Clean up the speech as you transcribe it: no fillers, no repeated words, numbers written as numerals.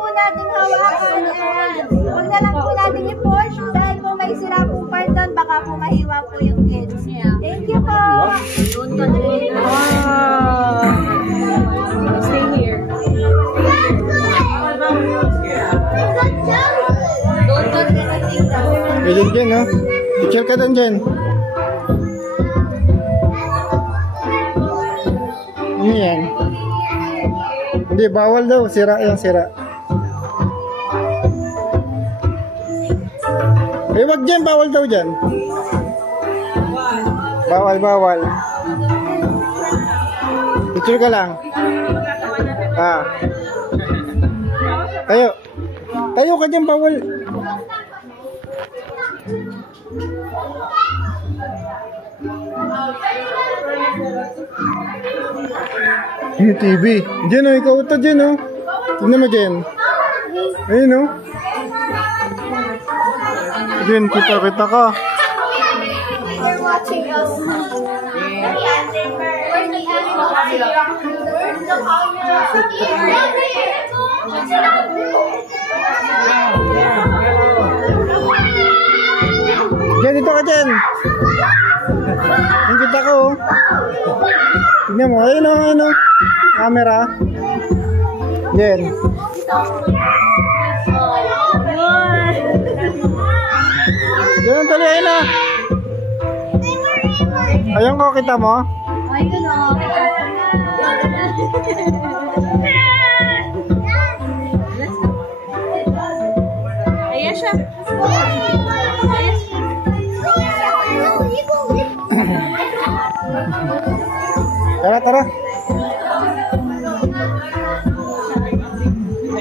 po natin hawakan yan. Huwag na lang po natin i-push dahil po may sira po part doon, baka po mahiwa po yung kids. Thank you po. Stay here. Pwede dyan, no? Picture ka doon dyan. Ano yan? Hindi, bawal daw. Sira yan, sira. Eh, wag dyan. Bawal daw dyan. Bawal, bawal. Picture ka lang. Ah. Tayo. Tayo ka dyan, bawal. Yung TV. Diyan o, ikaw ito dyan o. Tignan mo dyan. Ayun o. Dyan, kita ka. They're watching us. Dyan, dito ka dyan. Yung kita ko o. Tignan mo, ayun o, ayun o. Camera. Dyan. Dyan, tali, ayun o. Ayun ko, kita mo? Ay, gano'n. Ayan siya. Tara, tara.